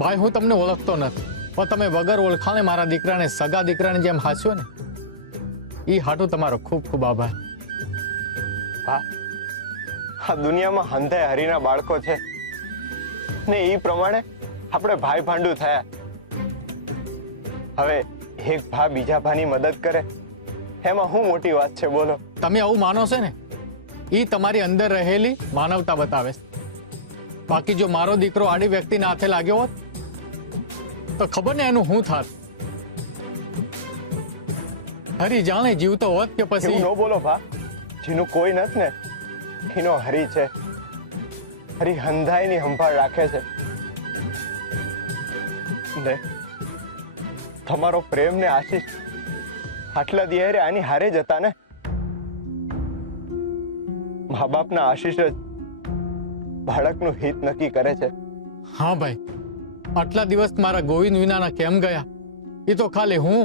ભાઈ હું તમને ઓળખતો નથી, પણ તમે વગર ઓળખાણે મારા દીકરાને સગા દીકરાને જેમ હાસ્યો ને, એ હાટું તમારો ખૂબ ખૂબ આભાર. હા, આ દુનિયામાં હંધાય હરીના બાળકો છે ને એ પ્રમાણે આપણે ભાઈ ભાંડુ થયા. હવે એક ભા બીજા ભાની મદદ કરે એમાં શું મોટી વાત છે બોલો? તમે આવું માનો છે ને, એ તમારી અંદર રહેલી માનવતા બતાવે છે. બાકી જો મારો દીકરો આડી વ્યક્તિના હાથે લાગ્યો હોત તો ખબર ને એનું શું થાત. હરી જાણે જીવતો હોત કે પછી. એવું ન બોલો ભા, જેનું કોઈ નથી ને એનો હરી છે. હરી હંધાઈની સંભાળ રાખે છે ને તમારો પ્રેમ ને આશીષ આટલા દિયારે આની હારે જ હતા ને. મા બાપના આશીષ જ બાળકનું હિત નક્કી કરે છે. હા ભાઈ, આટલા દિવસ મારા ગોવિંદ વિનાના કેમ ગયા એ તો ખાલી હું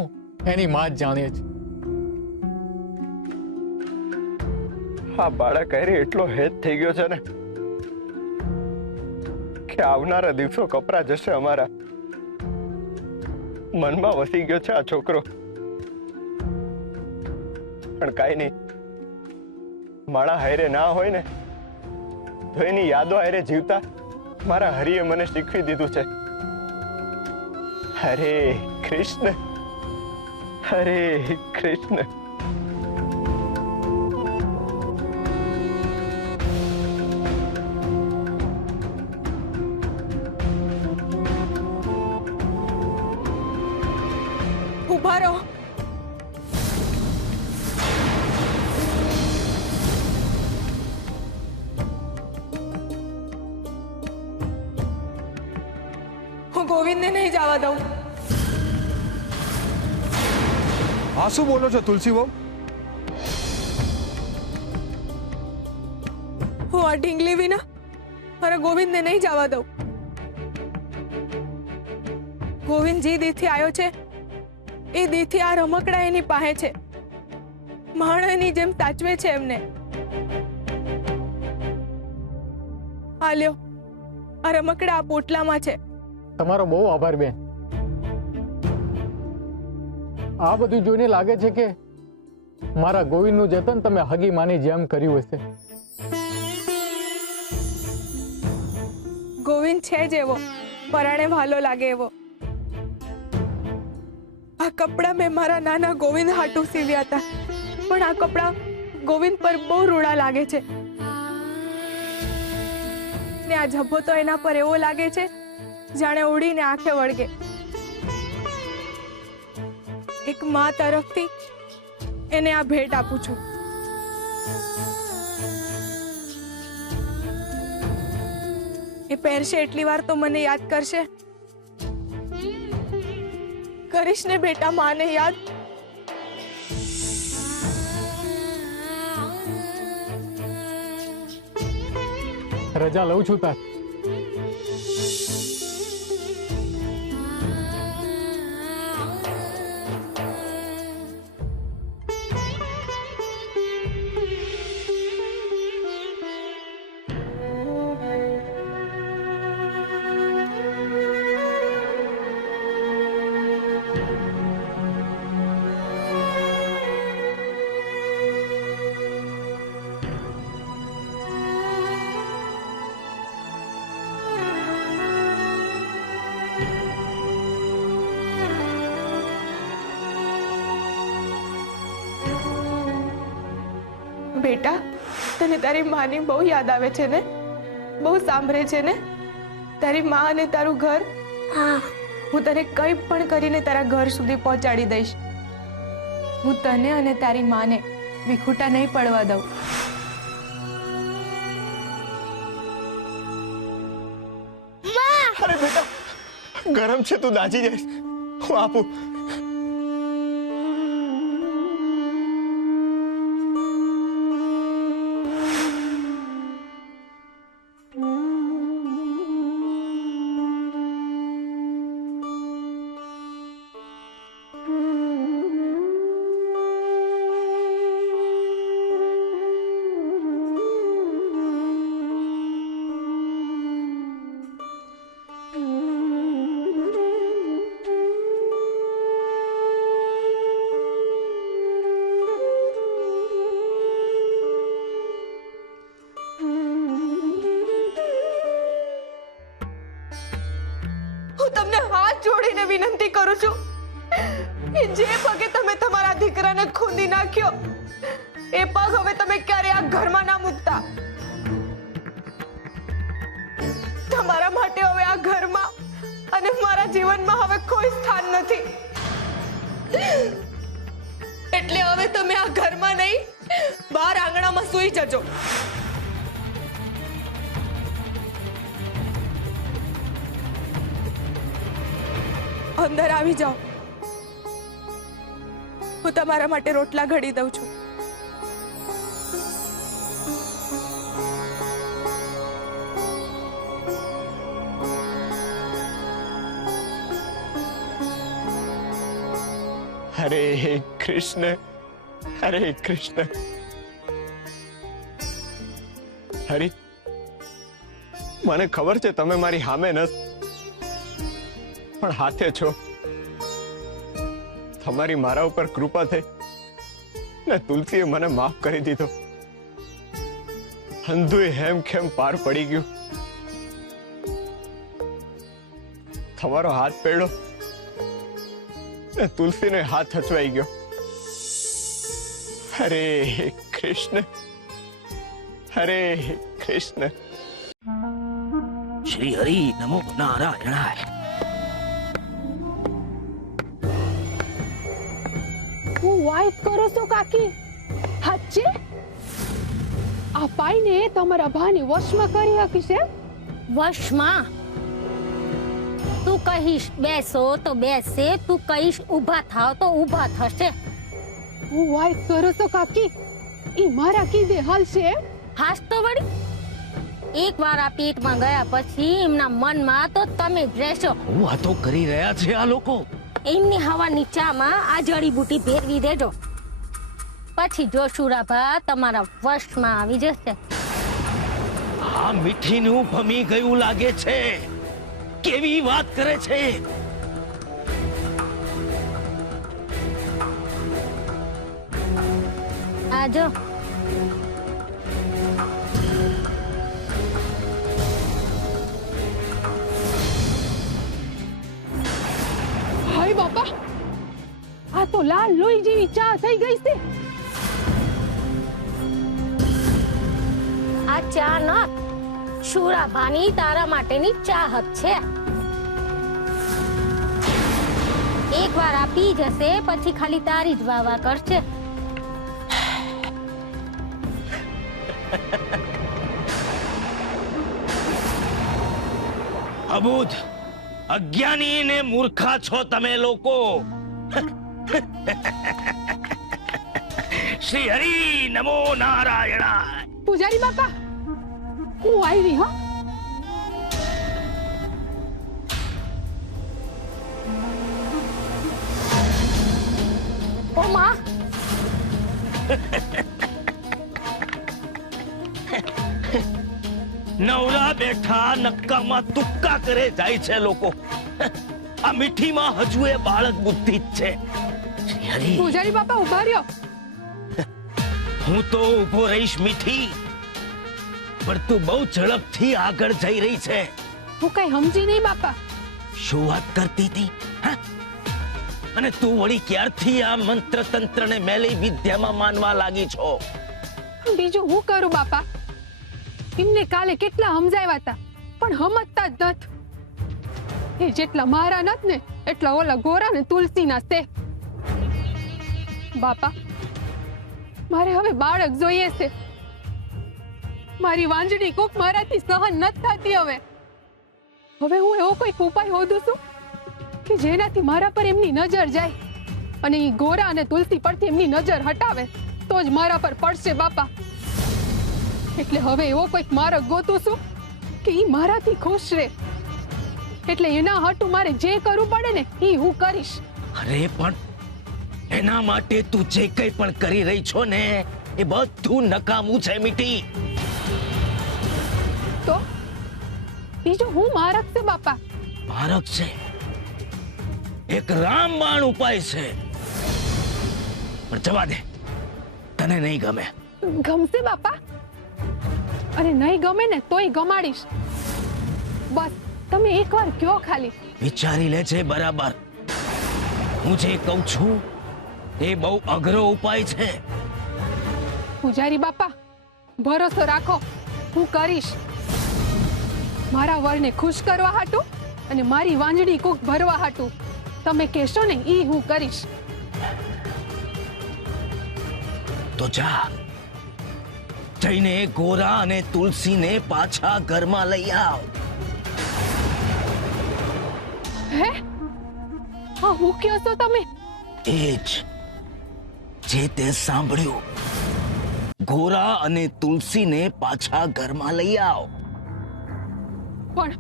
એની માં જ જાણીએ છે. આ બાળક હારે એટલો હેત થઈ ગયો છે ને કે આવનારા દિવસો કપરા જશે. અમારા મનમાં વસી ગયો છે આ છોકરો. પણ કાઈ નહીં, મારા હારે ના હોય ને તો એની યાદો હારે જીવતા મારા હરિએ મને શીખવી દીધું છે. હરે કૃષ્ણ, હરે કૃષ્ણ. ઉભા રહો. હું ગોવિંદને નહીં જવા દઉં. આ શું બોલો છો તુલસી બહુ? હું આ ઢીંગલી વિના મારા ગોવિંદને નહીં જવા દઉં. ગોવિંદ જે દીથી આવ્યો છે એ દીથી આ રમકડા એની પાસે છે. માણસની જેમ સાચવે છે એમને. આ લ્યો, આ રમકડા આ પોટલામાં છે. તમારો બહુ આભાર બેન. આ બધું જોઈને લાગે છે કે મારા ગોવિંદનું જતન તમે હગી માની જેમ કર્યું હશે. ગોવિંદ છે જ એવો, પરાણે ભાલો લાગે એવો. આ કપડા મેં મારા નાના ગોવિંદ હાટુ સીવ્યા હતા, પણ આ કપડા ગોવિંદ પર બહુ રૂડા લાગે છે ને આ ઝભ્ભો તો એના પર એવો લાગે છે જાણે ઉડીને આંખે વળગે. એક માં તરફથી એને આ ભેટ આપું છું. એ પહેરશે એટલી વાર તો મને યાદ કરશે. કરીશ ને બેટા માને યાદ? રજા લઉં છું તાર. બેટા, તને તારી માની બહુ યાદ આવે છે ને? બહુ સાંભળે છે ને તારી માં અને તારું ઘર? હા, હું તને કંઈ પણ કરીને તારા ઘર સુધી પહોંચાડી દઈશ. હું તને અને તારી માને વિખૂટા નહીં પડવા દઉં. અરે બેટા, ગરમ છે, તું દાજી જઈશ. હું આપું. વિનંતી કરું છું કે જે પગે તમે તમારા દીકરાને ખૂંદી નાખ્યો એ પગ હવે તમે ક્યારે આ ઘરમાં ના મૂકતા. તમારા માટે હવે આ ઘરમાં અને મારા જીવનમાં હવે કોઈ સ્થાન નથી. એટલે હવે તમે આ ઘરમાં નહીં, બહાર આંગણામાં સૂઈ જજો. અંદર આવી જાઓ. હું તમારા માટે રોટલા ઘડી દઉં છું. હરે કૃષ્ણ, હરે કૃષ્ણ. હરી, મને ખબર છે તમે મારી સામે નથી, પણ હાથે છો. તમારી મારા ઉપર કૃપા થઈ ને તુલસીએ મને માફ કરી દીધો. અંધુય હેમ ખેમ પાર પડી ગયું. તમારો હાથ પેડો ને તુલસીને હાથ હચવાઈ ગયો. હરે કૃષ્ણ, હરે કૃષ્ણ. શ્રી હરિ નમો નારાયણાય. હું વાઇટ કરો છો કાકી? હાચે આ પાઈને તમારા ભાને વશમાં કરી હકી છે? વશમાં? તું કહીશ બેસો તો બેસે, તું કહીશ ઊભા થાવ તો ઊભા થશે. હું વાઇટ કરો છો કાકી? ઈ મારા કીધે હાલશે? હાસ તો વળી એકવાર આ પેટમાં ગયા પછી એમના મનમાં તો તમે જ રહેશો. વાતો કરી રહ્યા છે આ લોકો. એમની હવાની ચામાં આ જડીબુટી ભેરવી દેજો, પછી જોશુરાભા તમારા વશમાં આવી જશે. આ મીઠીનું ભમી ગયું લાગે છે. કેવી વાત કરે છે. આજો હાય બાપા, આ તો લાલ લોહી જેવી ચા થઈ ગઈ છે. આ ચા ન શુરાભાની તારા માટેની ચાહત છે. એકવાર આ પી જશે પછી ખાલી તારી જ વાવા કરશે. અબુધ, અજ્ઞાની ને મૂર્ખા છો તમે લોકો. શ્રી હરિ નમો નારાયણાય. પૂજારી બાપા, હું આવી હા. ઓ માં, નવરા બેઠા નક્કામાં તુક્કા કરે જાય છે લોકો. આ મીઠીમાં હજુ એ બાળક બુદ્ધિ જ છે. શ્રી હરિ, પૂજારી બાપા ઉભા રહ્યો. હું તો ઉભો રહીશ મીઠી, પણ તું બહુ ઝડપથી આગળ જઈ રહી છે. હું કઈ સમજી નહીં બાપા. શું વાત કરતી હતી? હા? અને તું વળી ક્યારથી આ મંત્ર તંત્ર ને મેલી વિદ્યામાં માનવા લાગી છો? બીજું હું કરું બાપા? એમને કાલે કેટલા સમજાવ્યા હતા પણ સમજતા જ નથી. એ જેટલા મારા નથી ને એટલા ઓલા ગોરા ને તુલસીના છે. બાપા, મારે હવે બાળક જોઈએ છે. મારી વાંજણી કોક મારાથી સહન નથી થતી. હવે હું એવો કોઈ ઉપાય શોધું છું કે જેનાથી મારા પર એમની નજર જાય અને એ ગોરા અને તુલસી પરથી એમની નજર હટાવે તો જ મારા પર પડશે બાપા. એટલે હવે એવો કોઈક માર્ગ ગોતું છું કે ઈ મારાથી ખુશ રહે. એટલે એના હાટુ મારે જે કરવું પડે ને ઈ હું કરીશ. અરે પણ એના માટે તું જે કંઈ પણ કરી રહી છો ને એ બધું નકામું છે મીઠી. તો બીજું હું માર્ગ છે બાપા? માર્ગ છે, એક રામબાણ ઉપાય છે. પણ જવા દે, તને નહીં ગમે. ગમશે બાપા? અરે નહીં ગમે ને તોય ગમાડીશ. બસ તમે એકવાર કયો ખાલી વિચારી લેજે બરાબર. હું જે કહું છું એ બહુ અઘરો ઉપાય છે. પૂજારી બાપા, ભરોસો રાખો, હું કરીશ. મારા વરને ખુશ કરવા હાટું અને મારી વાંજળી કૂક ભરવા હાટું તમે કહેશો ને ઈ હું કરીશ. તો જા, જઈને ગોરા અને તુલસીને પાછા ઘરમાં લઈ આવ. હે, હા હું કયો છો તમે? એ જ જે તે સાંભળ્યું. ગોરા અને તુલસીને પાછા ઘરમાં લઈ આવ. પણ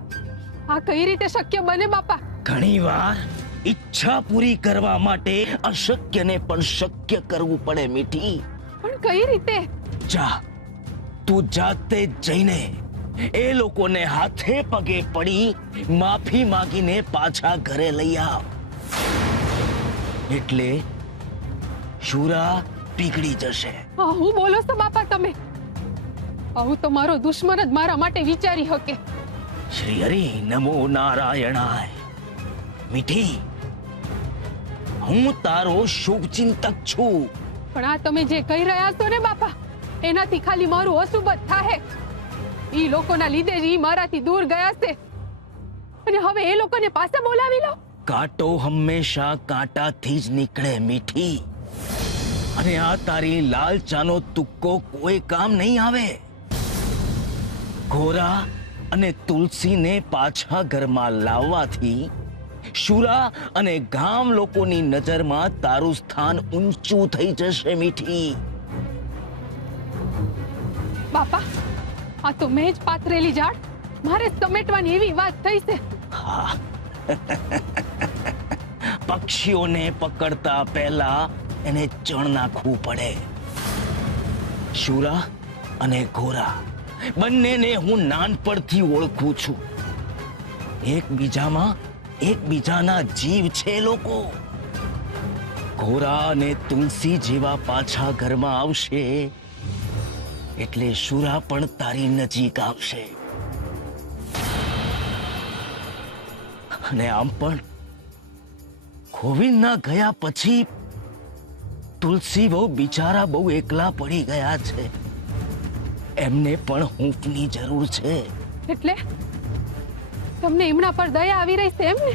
આ કઈ રીતે શક્ય બને બાપા? ઘણીવાર ઈચ્છા પૂરી કરવા માટે અશક્યને પણ શક્ય કરવું પડે મીઠી. પણ કઈ રીતે? જા, તું જાતે જ જઈને એ લોકોને હાથે પગે પડી માફી માંગીને પાછા ઘરે લઈ આવ. એટલે શુરા પીગળી જશે. હા હું બોલો છો બાપા તમે? આવું તો મારો દુશ્મન જ મારા માટે વિચારી શકે. શ્રી હરિ નમો નારાયણાય. મીઠી, હું તારો શુભચિંતક છું. પણ આ તમે જે કહી રહ્યા છો ને બાપા, એનાથી ખાલી મારું અશુભ જ થાહે. ઈ લોકોના લીધે જ ઈ મારાથી દૂર ગયા છે અને હવે એ લોકોને પાછા બોલાવી લો. કાંટો હંમેશા કાંટાથી જ નીકળે મીઠી. અને આ તારી લાલચાનો તુક્કો કોઈ કામ નહીં આવે. ગોરા અને તુલસીને પાછા ઘરમાં લાવવાથી શુરા અને ગામ લોકોની નજરમાં તારું સ્થાન ઊંચું થઈ જશે મીઠી. બાપા, આ તો મેં જ પાથરેલી ઝાડ મારે સમેટવાની એવી વાત થઈ છે. હા, પક્ષીઓને પકડતા પહેલા એને ચણ નાખવું પડે. શુરા અને ગોરા બંનેને હું નાનપણથી ઓળખું છું. એકબીજાના જીવ છે લોકો. ગોરા અને તુલસી જેવા પાછા ઘરમાં આવશે એટલે શુરા પણ તારી નજીક આવશે. અને આમ પણ ગોવિંદના ગયા પછી તુલસી બહુ બિચારા બહુ એકલા પડી ગયા છે. એમને પણ હૂંફની જરૂર છે. એટલે તમને એમના પર દયા આવી રહી છે એમ ને?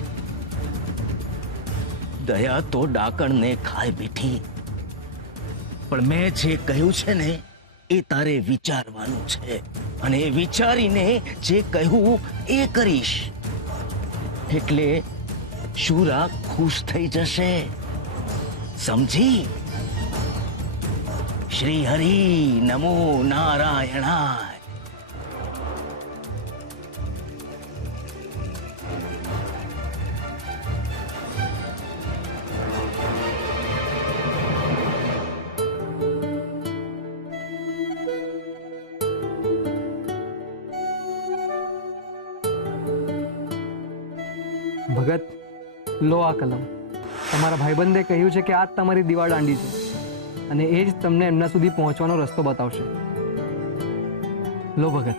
દયા તો ડાકણને ખાય મીઠી. પણ મેં જે કહ્યું છે ને એ તારે વિચારવાનું છે અને વિચારીને જે કહ્યું એ કરીશ. એટલે શુરા ખુશ થઈ જશે, સમજી? શ્રી હરિ નમો નારાયણાય. ભગત, લો આ કલમ. તમારા ભાઈબંધે કહ્યું છે કે આ જ તમારી દીવા દાંડી છે અને એ જ તમને એમના સુધી પહોંચવાનો રસ્તો બતાવશે. લો ભગત,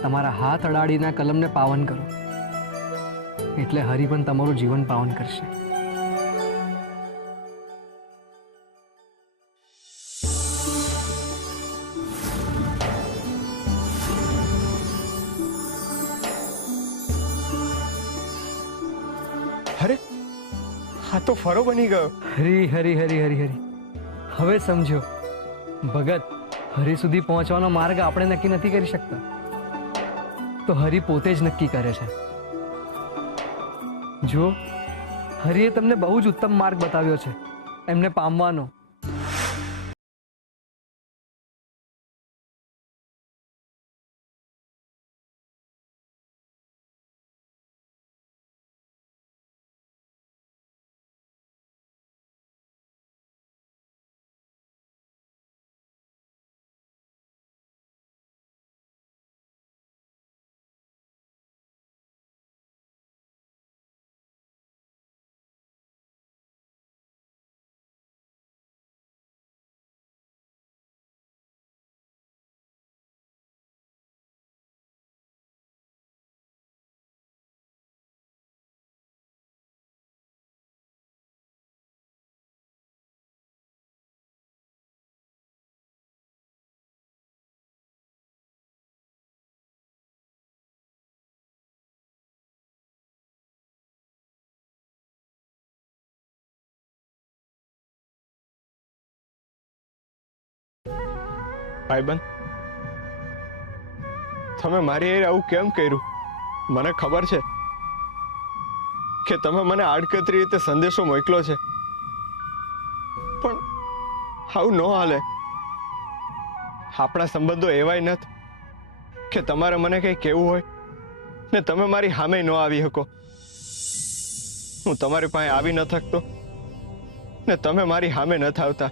તમારા હાથ અડાડીના કલમને પાવન કરો એટલે હરિ પણ તમારું જીવન પાવન કરશે. અરે, આ તો ફરો બની ગયો. હરી હરી હરી હરી હરી. હવે સમજો ભગત, હરિ સુધી પહોંચવાનો માર્ગ આપણે નક્કી નથી કરી શકતા, તો હરિ પોતે જ નક્કી કરે છે. જો હરિએ તમને બહુ જ ઉત્તમ માર્ગ બતાવ્યો છે એમને પામવાનો. ભાઈબંધ, તમે મારી હારે આવું કેમ કર્યું? મને ખબર છે કે તમે મને આડકતરી રીતે સંદેશો મોકલો છે, પણ આવું ન હાલે. આપણા સંબંધો એવાય નથી કે તમારે મને કંઈ કહેવું હોય ને તમે મારી સામે ન આવી શકો. હું તમારી પાસે આવી ન શકતો ને તમે મારી સામે ન આવતા.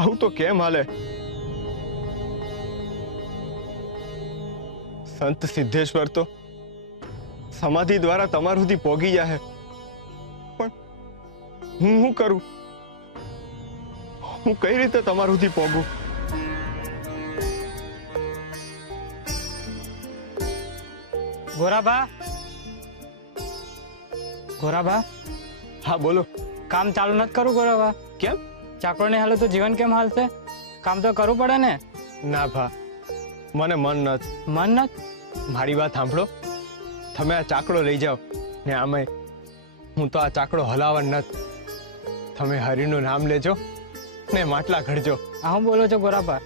આવું તો કેમ હાલે? સંત સિદ્ધેશ્વર તો સમાધિ દ્વારા તમારા સુધી પોગી જાય, પણ હું શું કરું? હું કઈ રીતે તમારા સુધી પોગું? ગોરાબા, ગોરાબા, હા બોલો. કામ ચાલુ નથી કરું ગોરાબા? કેમ? ચાકરોની હાલે તો જીવન કેમ હાલશે? કામ તો કરવું પડે ને. ના ભા, મને મન નથી. મન નથી? મારી વાત સાંભળો. તમે આ ચાકડો લઈ જાઓ ને આમે હું તો આ ચાકડો હલાવવા નથી. તમે હરિનું નામ લેજો ને માટલા ઘડજો. આ હું બોલો છો ગોરાબા?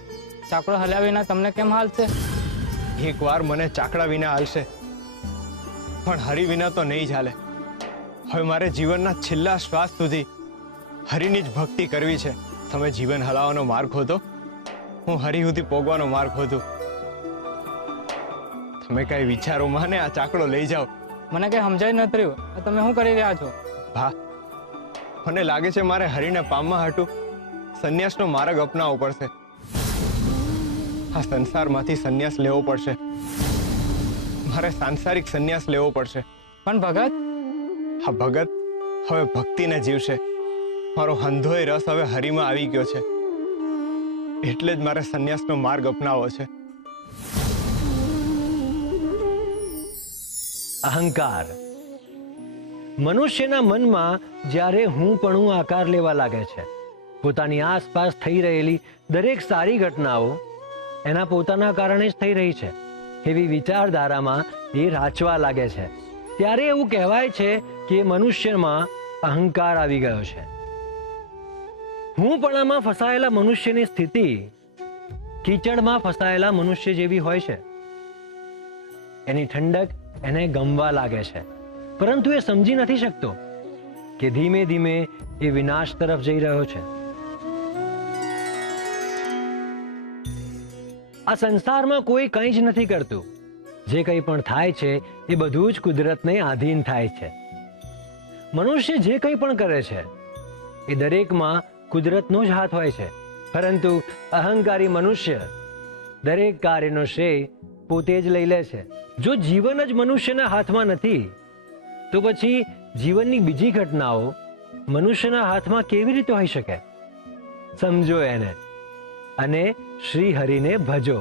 ચાકડો હલ્યા વિના તમને કેમ હાલશે? એકવાર મને ચાકડા વિના હાલશે, પણ હરિ વિના તો નહીં જ હાલે. હવે મારે જીવનના છેલ્લા શ્વાસ સુધી હરિની જ ભક્તિ કરવી છે. તમે જીવન હલાવવાનો માર્ગ ખોદો, હું હરિ સુધી પોગવાનો માર્ગ ખોદું. તમે કઈ વિચારો માં ને આ ચાકડો લઈ જાઓ. મને કઈ સમજાય નથી રહ્યું. તમે શું કરી રહ્યા છો? ભા, મને લાગે છે મારે હરિને પામવા હાટું સંન્યાસનો માર્ગ અપનાવવો પડશે. આ સંસારમાંથી સંન્યાસ લેવો પડશે. મારે સાંસારિક સંન્યાસ લેવો પડશે. પણ ભગત? હા ભગત હવે ભક્તિને જીવશે. મારો હંધોય રસ હવે હરિમાં આવી ગયો છે, એટલે જ મારે સંન્યાસનો માર્ગ અપનાવવો છે. અહંકાર. મનુષ્યના મનમાં જ્યારે હુંપણું આકાર લેવા લાગે છે, પોતાની આસપાસ થઈ રહેલી દરેક સારી ઘટનાઓ એના પોતાના કારણે જ થઈ રહી છે એવી વિચારધારામાં એ રાચવા લાગે છે, ત્યારે એવું કહેવાય છે કે મનુષ્યમાં અહંકાર આવી ગયો છે. હુંપણામાં ફસાયેલા મનુષ્યની સ્થિતિ કીચડમાં ફસાયેલા મનુષ્ય જેવી હોય છે. એની ઠંડક એને ગમવા લાગે છે, પરંતુ એ સમજી નથી શકતો કે ધીમે ધીમે એ વિનાશ તરફ જઈ રહ્યો છે. આ સંસારમાં કોઈ કંઈ જ નથી કરતું. જે કંઈ પણ થાય છે એ બધું જ કુદરતને આધીન થાય છે. મનુષ્ય જે કંઈ પણ કરે છે એ દરેકમાં કુદરતનો જ હાથ હોય છે, પરંતુ અહંકારી મનુષ્ય દરેક કાર્યનો શ્રેય પોતે જ લઈ લે છે. જો જીવન જ મનુષ્યના હાથમાં નથી તો પછી જીવનની બીજી ઘટનાઓ મનુષ્યના હાથમાં કેવી રીતે હોઈ શકે? સમજો એને અને શ્રી હરિને ભજો.